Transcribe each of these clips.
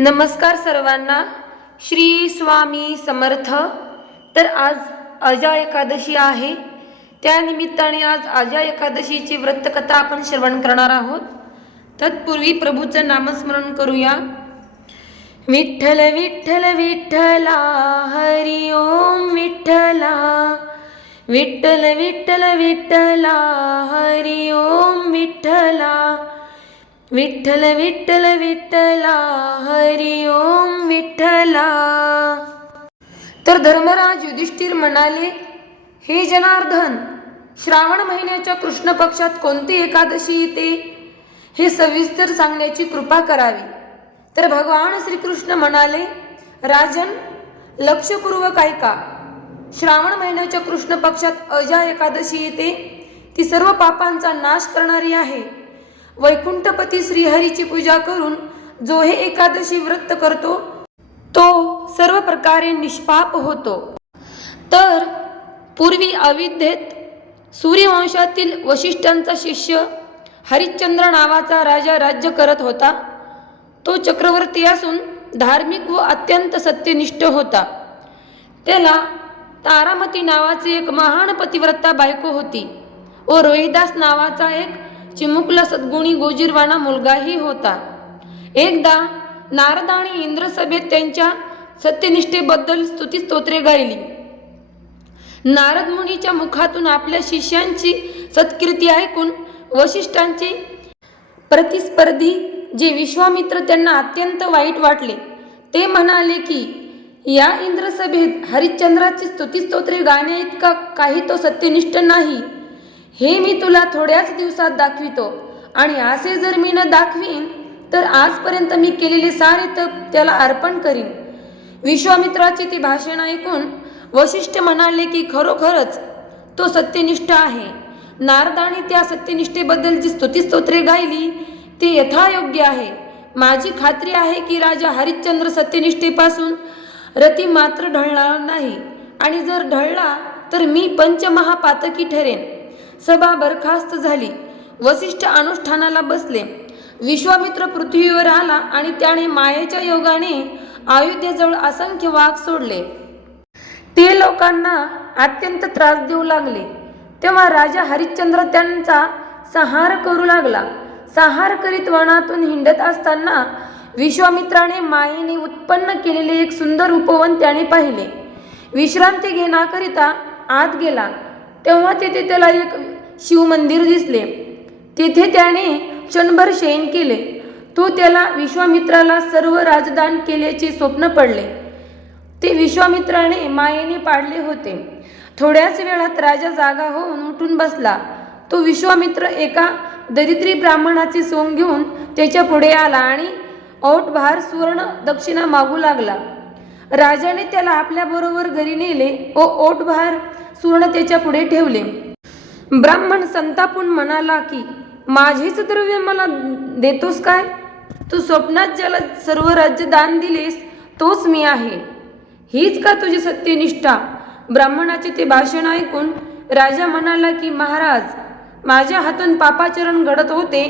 नमस्कार सर्वांना. श्री स्वामी समर्थ. तर आज अजा एकादशी आहे. त्यानिमित्ताने आज अजा एकादशीची व्रतकथा आपण श्रवण करणार आहोत. तत्पूर्वी प्रभूचं नामस्मरण करूया. विठ्ठल विठ्ठल विठ्ठला हरि ओम विठ्ठला. विठ्ठल विठ्ठल विठ्ठला हरि ओम विठ्ठला. विठ्ठल विठ्ठल विठ्ठला हरि ओम विठ्ठला. तर धर्मराज युधिष्ठिर म्हणाले, हे जनार्दन, श्रावण महिन्याच्या कृष्ण पक्षात कोणती एकादशी येते हे सविस्तर सांगण्याची कृपा करावी. तर भगवान श्रीकृष्ण म्हणाले, राजन, लक्षपूर्वक ऐका. श्रावण महिन्याच्या कृष्ण पक्षात अजा एकादशी येते. ती सर्व पापांचा नाश करणारी आहे. वैकुंठपती श्रीहरीची पूजा करून जो हे एकादशी व्रत करतो तो सर्व प्रकारे निष्पाप होतो. तर पूर्वी अविद्येत सूर्यवंशातील वशिष्ठांचा शिष्य हरिश्चंद्र नावाचा राजा राज्य करत होता. तो चक्रवर्ती असून धार्मिक व अत्यंत सत्यनिष्ठ होता. त्याला तारामती नावाची एक महान पतिव्रता बायको होती व रोहिदास नावाचा एक चिमुकला सद्गुणी गोजीरवाणा मुलगाही होता. एकदा नारदाने इंद्रसभेत त्यांच्या सत्यनिष्ठेबद्दल स्तुतिस्तोत्रे गायली. नारद मुनीच्या मुखातून आपल्या शिष्यांची सत्कीर्ती ऐकून वशिष्ठांचे प्रतिस्पर्धी जे विश्वामित्र त्यांना अत्यंत वाईट वाटले. ते म्हणाले की या इंद्रसभेत हरिश्चंद्राची स्तुतिस्तोत्रे गाण्याइतका काही तो सत्यनिष्ठ नाही. हे मी तुला थोड्याच दिवसात दाखवितो, आणि असे जर मी न दाखवीन तर आजपर्यंत मी केलेले सारे तप त्याला अर्पण करीन. विश्वामित्राचे ते भाषण ऐकून वशिष्ठ म्हणाले की खरोखरच तो सत्यनिष्ठ आहे. नारदाने त्या सत्यनिष्ठेबद्दल जी स्तुतिस्तोत्रे गायली ते यथायोग्य आहे. माझी खात्री आहे की राजा हरिश्चंद्र सत्यनिष्ठेपासून रती मात्र ढळणार नाही, आणि जर ढळला तर मी पंचमहापातकी ठरेन. सभा बरखास्त झाली. वसिष्ठ अनुष्ठानाला बसले. विश्वामित्र पृथ्वीवर आला आणि त्याने मायेच्या योगाने अयोध्येजवळ असंख्य वाघ सोडले. ते लोकांना अत्यंत त्रास देऊ लागले. तेव्हा राजा हरिश्चंद्र त्यांचा संहार करू लागला. संहार करीत वनातून हिंडत असताना विश्वामित्राने मायेने उत्पन्न केलेले एक सुंदर उपवन त्याने पाहिले. विश्रांती घेण्याकरिता आत गेला तेव्हा तेथे त्याला एक शिवमंदिर दिसले. तेथे त्याने क्षणभर शयन केले. तो त्याला विश्वामित्राला सर्व राजदान केल्याचे स्वप्न पडले. ते विश्वामित्राने मायेने पाडले होते. थोड्याच वेळात राजा जागा होऊन उठून बसला. तो विश्वामित्र एका दरिद्री ब्राह्मणाचे सोंग घेऊन त्याच्या पुढे आला आणि ओटभार सुवर्ण दक्षिणा मागू लागला. राजाने त्याला आपल्याबरोबर घरी नेले व ओटभार सुवर्ण त्याच्या पुढे ठेवले. ब्राह्मण संतापून म्हणाला की माझेच द्रव्य मला देतोस काय? तू स्वप्नात ज्याला सर्व राज्य दान दिलेस तोच मी आहे. हीच का तुझी सत्यनिष्ठा? ब्राह्मणाचे ते भाषण ऐकून राजा म्हणाला की महाराज, माझ्या हातून पापाचरण घडत होते,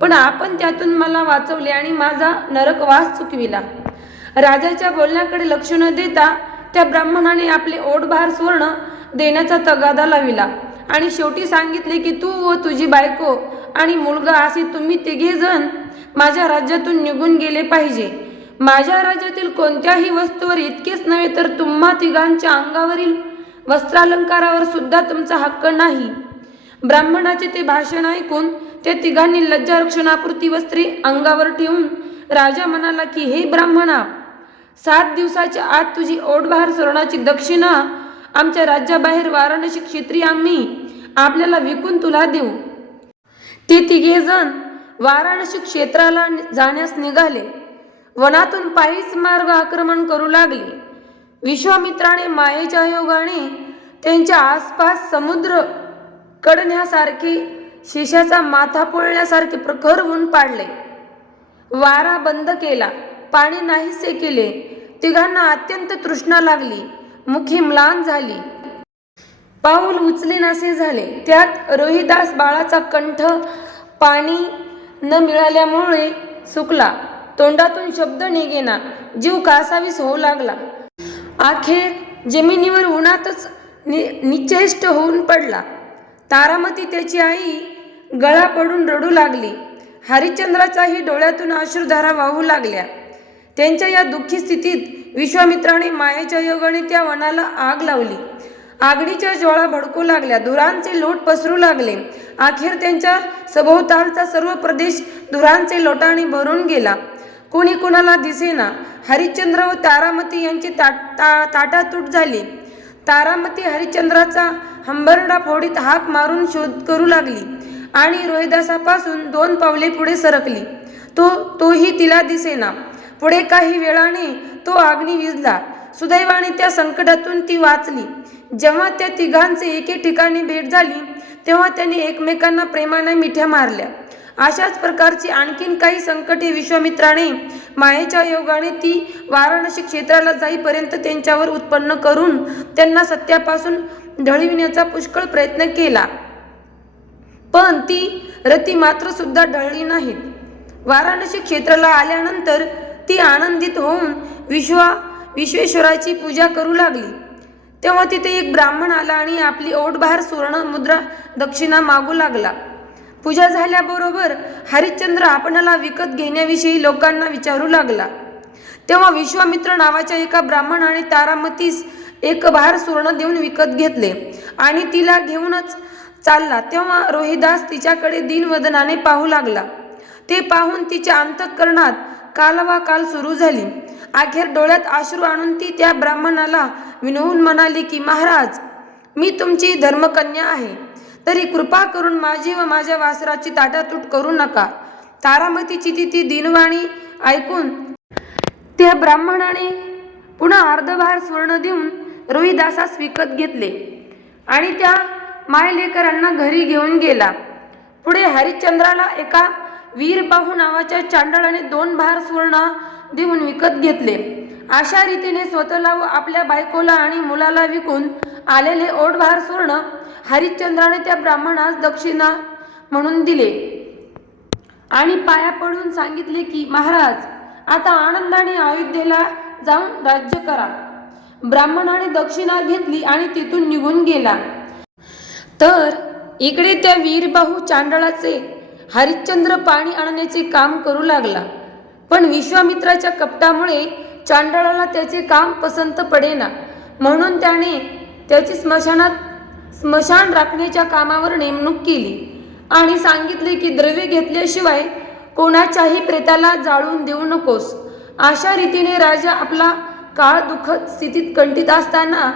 पण आपण त्यातून मला वाचवले आणि माझा नरकवास चुकविला. राजाच्या बोलण्याकडे लक्ष न देता त्या ब्राह्मणाने आपले ओटभार सुवर्ण देण्याचा तगादा लाविला आणि शेवटी सांगितले की तू व तुझी बायको आणि मुलगा असे तुम्ही तिघे जण माझ्या राज्यातून निघून गेले पाहिजे. माझ्या राज्यातील कोणत्याही वस्तूवर इतकेच नव्हे तर तुम्हा तिघांच्या अंगावरील वस्त्रालंकारावर सुद्धा तुमचा हक्क नाही. ब्राह्मणाचे ते भाषण ऐकून त्या तिघांनी लज्जारक्षणापुरती वस्त्रे अंगावर ठेवून राजा म्हणाला की हे ब्राह्मणा, 7 दिवसाच्या आत तुझी ओटभार सुवर्णाची दक्षिणा आमच्या राज्याबाहेर वाराणसी क्षेत्री आम्ही आपल्याला विकून तुला देऊ. ते तिघे जण वाराणसी क्षेत्राला जाण्यास निघाले. वनातून पायीच मार्ग आक्रमण करू लागले. विश्वामित्राने मायेच्या योगाने त्यांच्या आसपास समुद्र कडण्यासारखे, शेषाचा माथा पोळण्यासारखे प्रखर ऊन पाडले. वारा बंद केला, पाणी नाहीसे केले. तिघांना अत्यंत तृष्णा लागली. मुखी म्लान झाली. पाऊल उचलेनासे झाले. त्यात रोहिदास बाळाचा कंठ पाणी न मिळाल्यामुळे सुकला. तोंडातून शब्द निघेना, जीव कासावीस होऊ लागला. अखेर जमिनीवर उन्हातच निश्चेष्ट होऊन पडला. तारामती त्याची आई गळा पडून रडू लागली. हरिश्चंद्राच्याही डोळ्यातून अश्रुधारा वाहू लागल्या. त्यांच्या या दुःखी स्थितीत विश्वामित्राने मायेच्या योगाने त्या वनाला आग लावली. आगीच्या ज्वाळा भडकू लागल्या. धुरांचे लोट पसरू लागले. अखेर त्यांच्या सभोवतालचा सर्व प्रदेश धुरांचे लोटाने भरून गेला. कोणी कोणाला दिसेना. हरिश्चंद्र व तारामती यांची ताटातूट झाली. तारामती हरिश्चंद्राचा हंबरडा फोडीत हाक मारून शोध करू लागली आणि रोहिदासापासून 2 पावले पुढे सरकली. तोही तिला दिसेना. पुढे काही वेळाने तो अग्नी विझला. सुदैवाने त्या संकटातून ती वाचली. जेव्हा त्या तिघांचे एके ठिकाणी भेट झाली तेव्हा त्यांनी एकमेकांना प्रेमाने मिठ्या मारल्या. अशाच प्रकारची आणखीन काही संकटे विश्वामित्राने मायेच्या योगाने ती वाराणसी क्षेत्राला जाईपर्यंत त्यांच्यावर उत्पन्न करून त्यांना सत्यापासून ढळविण्याचा पुष्कळ प्रयत्न केला. पण ती रती मात्र सुद्धा ढळली नाहीत. वाराणसी क्षेत्राला आल्यानंतर ती आनंदित होऊन विश्वेश्वराची पूजा करू लागली. तेव्हा तिथे एक ब्राह्मण आला आणि आपली ओठभर सुवर्ण मुद्रा दक्षिणा मागू लागला. पूजा झाल्याबरोबर हरिश्चंद्र आपणाला विकत घेण्याविषयी लोकांना विचारू लागला. तेव्हा विश्वामित्र नावाच्या एका ब्राह्मणाने तारामतीस एक भार सुवर्ण देऊन विकत घेतले आणि तिला घेऊनच चालला. तेव्हा रोहिदास तिच्याकडे दीनवदनाने पाहू लागला. ते पाहून तिच्या अंतःकरणात कालवाकाल सुरू झाली. अखेर डोळ्यात अश्रू आणून ती त्या ब्राह्मणाला विनवून म्हणाली की, महाराज, मी तुमची धर्मकन्या आहे, तरी कृपा करून माझी व माझ्या वासराची ताटातूट करू नका. तारामतीची ती दीनवाणी ऐकून त्या ब्राह्मणाने पुन्हा अर्धभार सुवर्ण देऊन रोहिदासास विकत घेतले आणि त्या मायलेकरांना घरी घेऊन गेला. पुढे हरिश्चंद्राला एका वीरबाहू नावाच्या चांडळाने 2 भार सुवर्ण देऊन विकत घेतले. अशा रीतीने स्वतःला व आपल्या बायकोला आणि मुलाला विकून आलेले ओठभार सुवर्ण हरिश्चंद्राने त्या ब्राह्मणास दक्षिणा म्हणून दिले आणि पाया पडून सांगितले की, महाराज, आता आनंदाने अयोध्येला जाऊन राज्य करा. ब्राह्मणाने दक्षिणा घेतली आणि तिथून निघून गेला. तर इकडे त्या वीरबाहू चांडळाचे हरिश्चंद्र पाणी आणण्याचे काम करू लागला. पण विश्वामित्राच्या कपटामुळे चांडळाला त्याचे काम पसंत पडेना. म्हणून त्याने त्याची स्मशान राखण्याच्या कामावर नेमणूक केली आणि सांगितले की, द्रव्य घेतल्याशिवाय कोणाच्याही प्रेताला जाळून देऊ नकोस. अशा रीतीने राजा आपला काळ दुःखद स्थितीत कंठित असताना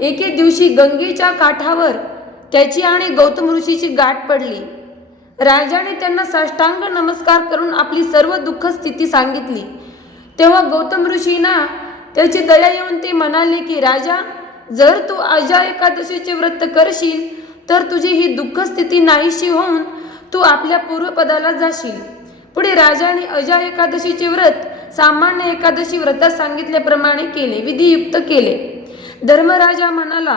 एके दिवशी गंगेच्या काठावर त्याची आणि गौतम ऋषीची गाठ पडली. राजाने त्यांना साष्टांग नमस्कार करून आपली सर्व दुःख स्थिती सांगितली. तेव्हा गौतम ऋषींना त्याची दया येऊन ते म्हणाले की, राजा, जर तू अजा एकादशीचे व्रत करशील तर तुझी ही दुःख स्थिती नाहीशी होऊन तू आपल्या पूर्वपदाला जाशील. पुढे राजाने अजा एकादशीचे व्रत सामान्य एकादशी व्रतात सांगितल्याप्रमाणे केले, विधियुक्त केले. धर्मराजा म्हणाला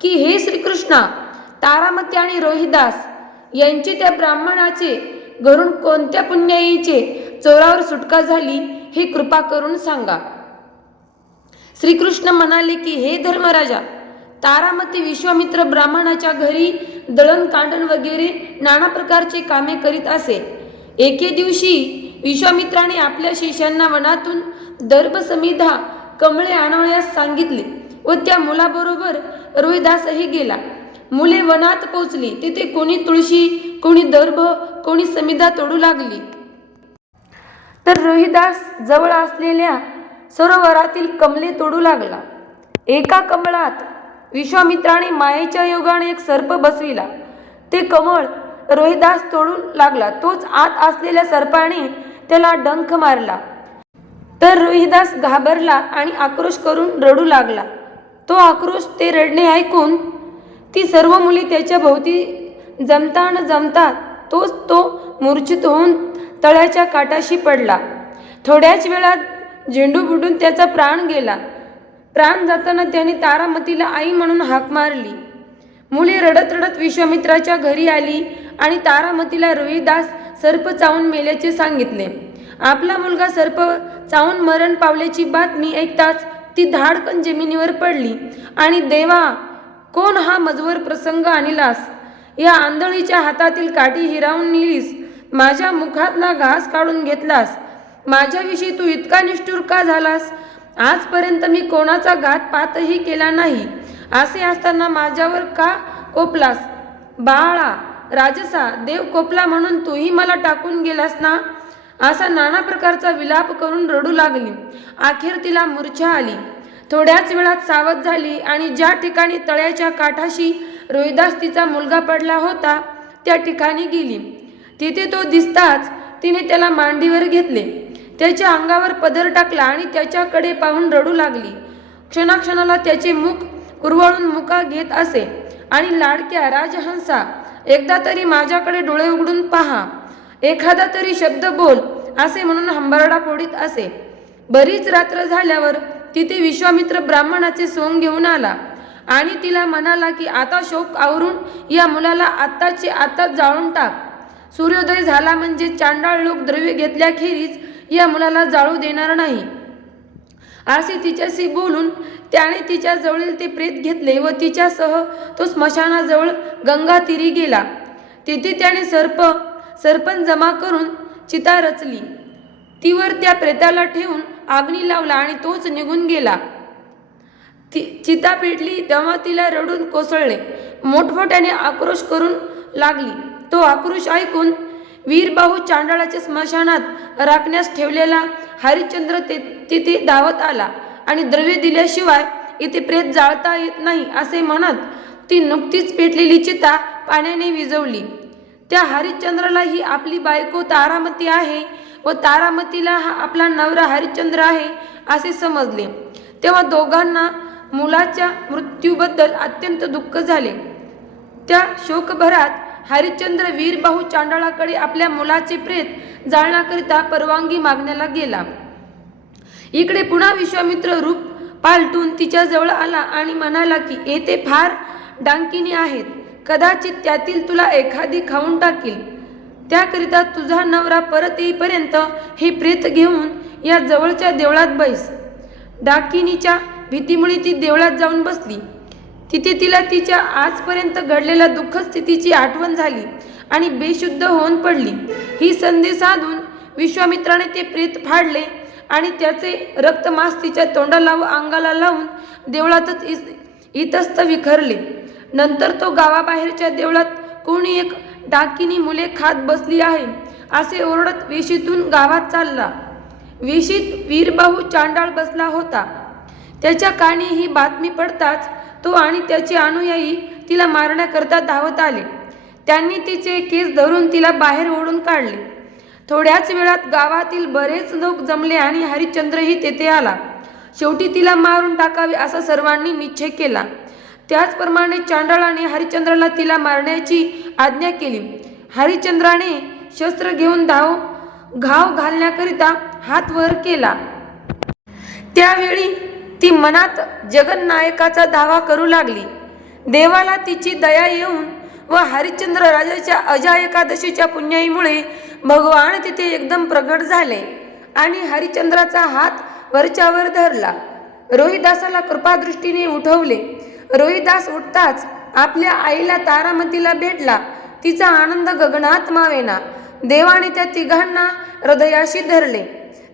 की, हे श्रीकृष्णा, तारामती आणि रोहिदास यांची त्या ब्राह्मणाचे घरून कोणत्या पुण्याईचे चोरावर सुटका झाली हे कृपा करून सांगा. श्रीकृष्ण म्हणाले की, हे धर्मराजा, तारामती विश्वामित्र ब्राह्मणाच्या घरी दळण कांडण वगैरे नाना प्रकारचे कामे करीत असे. एके दिवशी विश्वामित्राने आपल्या शिष्यांना वनातून दर्भसमिधा कमळे आणण्यास सांगितले व त्या मुलाबरोबर रोहिदासही गेला. मुले वनात पोचली. तिथे कोणी तुळशी, कोणी दर्भ, कोणी समिधा तोडू लागली. तर रोहिदास जवळ असलेल्या सरोवरातील कमले तोडू लागला. एका कमळात विश्वामित्राने मायेच्या योगाने एक सर्प बसविला. ते कमळ रोहिदास तोडू लागला. तोच आत असलेल्या सर्पाने त्याला डंख मारला. तर रोहिदास घाबरला आणि आक्रोश करून रडू लागला. तो आक्रोश, ते रडणे ऐकून ती सर्व मुले त्याच्या भोवती जमता तोच तो मूर्छित होऊन तळ्याच्या काठाशी पडला. थोड्याच वेळात झेंडू बुडून त्याचा प्राण गेला. प्राण जाताना त्याने तारामतीला आई म्हणून हाक मारली. मुले रडत रडत विश्वामित्राच्या घरी आली आणि तारामतीला रोहिदास सर्प चावून मेल्याचे सांगितले. आपला मुलगा सर्प चावून मरण पावल्याची बातमी ऐकताच ती धाडकन जमिनीवर पडली आणि देवा, कोण हा मजवर प्रसंग आणिलास? या आंधळीच्या हातातील काठी हिरावून नेलीस, माझ्या मुखातला घास काढून घेतलास. माझ्याविषयी तू इतका निष्ठुर का झालास? आजपर्यंत मी कोणाचा घातपातही केला नाही. असे असताना माझ्यावर का कोपलास? बाळा राजसा, देव कोपला म्हणून तूही मला टाकून गेलास ना? असा नाना प्रकारचा विलाप करून रडू लागली. अखेर तिला मूर्छा आली. थोड्याच वेळात सावध झाली आणि ज्या ठिकाणी तळ्याच्या काठाशी रोहिदास तिचा मुलगा पडला होता त्या ठिकाणी गेली. तिथे तो दिसताच तिने त्याला मांडीवर घेतले, त्याच्या अंगावर पदर टाकला आणि त्याच्याकडे पाहून रडू लागली. क्षणाक्षणाला त्याचे मुख कुरवळून मुका घेत असे आणि लाडक्या राजहंसा, एकदा तरी माझ्याकडे डोळे उघडून पहा, एखादा तरी शब्द बोल असे म्हणून हंबरडा फोडीत असे. बरीच रात्र झाल्यावर तिथे विश्वामित्र ब्राह्मणाचे सोंग घेऊन आला आणि तिला म्हणाला की आता शोक आवरून या मुलाला आत्ताचे आत्ताच जाळून टाक. सूर्योदय झाला म्हणजे चांडाळ लोक द्रव्य घेतल्याखेरीज या मुलाला जाळू देणार नाही. असे तिच्याशी बोलून त्याने तिच्या जवळील ते प्रेत घेतले व तिच्यासह तो स्मशानाजवळ गंगा तीरी गेला. तिथे त्याने सरपण जमा करून चिता रचली. तीवर त्या प्रेताला ठेवून अग्नी लावला आणि तोच निघून गेला. चिता पेटली तेव्हा तिला रडून कोसळले. मोठमोठ्याने आक्रोश करून लागली. तो आक्रोश ऐकून वीरबाहू चांडाळाच्या स्मशानात राखण्यास ठेवलेला हरिश्चंद्र तिथे धावत आला आणि द्रव्य दिल्याशिवाय इथे प्रेत जाळता येत नाही असे म्हणत ती नुकतीच पेटलेली चिता पाण्याने विझवली. त्या हरिश्चंद्राला ही आपली बायको तारामती आहे व तारामतीला हा आपला नवरा हरिश्चंद्र आहे असे समजले. तेव्हा दोघांना मुलाच्या मृत्यूबद्दल अत्यंत दुःख झाले. त्या शोकभरात हरिश्चंद्र वीरबाहू चांडाळाकडे आपल्या मुलाचे प्रेत जाळण्याकरिता परवानगी मागण्याला गेला. इकडे पुन्हा विश्वामित्र रूप पालटून तिच्या जवळ आला आणि म्हणाला की येथे फार डांकिनी आहेत, कदाचित त्यातील तुला एखादी खाऊन टाकील. त्याकरिता तुझा नवरा परत येईपर्यंत हे प्रेत घेऊन या जवळच्या देवळात बैस. डाकिनीच्या भीतीमुळे ती देवळात जाऊन बसली. तिथे तिला तिच्या आजपर्यंत घडलेल्या दुःख स्थितीची आठवण झाली आणि बेशुद्ध होऊन पडली. ही संधी साधून विश्वामित्राने ते प्रेत फाडले आणि त्याचे रक्तमांस तिच्या तोंडाला व अंगाला लावून देवळातच इतस्त विखरले. नंतर तो गावाबाहेरच्या देवळात कोणी एक डाकिनी मुले खात बसली आहे असे ओरडत वेशीतून गावात चालला. वेशीत वीरबाहू चांडाळ बसला होता. त्याच्या कानी ही बातमी पडताच तो आणि त्याचे अनुयायी तिला मारण्याकरता धावत आले. त्यांनी तिचे केस धरून तिला बाहेर ओढून काढले. थोड्याच वेळात गावातील बरेच लोक जमले आणि हरिश्चंद्रही तेथे आला. शेवटी तिला मारून टाकावे असा सर्वांनी निश्चय केला. त्याचप्रमाणे चांडाळाने हरिश्चंद्राला तिला मारण्याची आज्ञा केली. हरिश्चंद्राने शस्त्र घेऊन घाव घालण्याकरिता हात वर केला. त्यावेळी ती मनात जगन्नायकाचा धावा करू लागली. देवाला तिची दया येऊन व हरिश्चंद्र राजाच्या अजा एकादशीच्या पुण्याईमुळे भगवान तिथे एकदम प्रगट झाले आणि हरिश्चंद्राचा हात वरच्यावर धरला. रोहिदासाला कृपादृष्टीने उठवले. रोहिदास उठताच आपल्या आईला तारामतीला भेटला. तिचा आनंद गगनात मावेना. देवाने त्या तिघांना हृदयाशी धरले.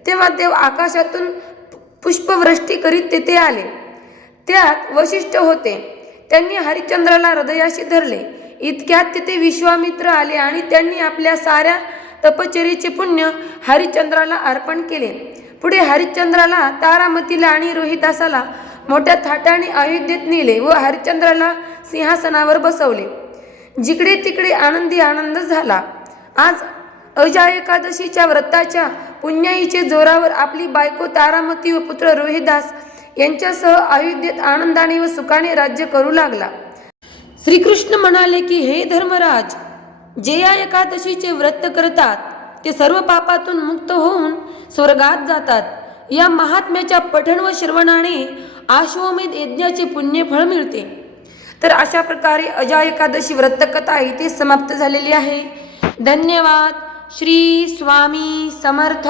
तेव्हा देव आकाशातून पुष्पवृष्टी करीत तेथे आले. त्यात वशिष्ठ होते. त्यांनी हरिश्चंद्राला हृदयाशी धरले. इतक्यात तिथे विश्वामित्र आले आणि त्यांनी आपल्या साऱ्या तपश्चर्येचे पुण्य हरिश्चंद्राला अर्पण केले. पुढे हरिश्चंद्राला, तारामतीला आणि रोहिदासाला मोठ्या थाटाने अयोध्येत नेले व हरिश्चंद्राला सिंहासनावर बसवले. जिकडे तिकडे आनंदी आनंद झाला. आज अजा एकादशीच्या व्रताच्या पुण्याईचे जोरावर आपली बायको तारामती व पुत्र रोहिदास यांच्यासह अयोध्येत आनंदाने व सुखाने राज्य करू लागला. श्रीकृष्ण म्हणाले की हे धर्मराज, जे या एकादशीचे व्रत करतात ते सर्व पापातून मुक्त होऊन स्वर्गात जातात. या महात्म्याच्या पठण व श्रवणाने आश्वमेध यज्ञाचे पुण्यफळ मिळते. तर अशा प्रकारे अजा एकादशी व्रतकथा इथे समाप्त झालेली आहे. धन्यवाद. श्री स्वामी समर्थ.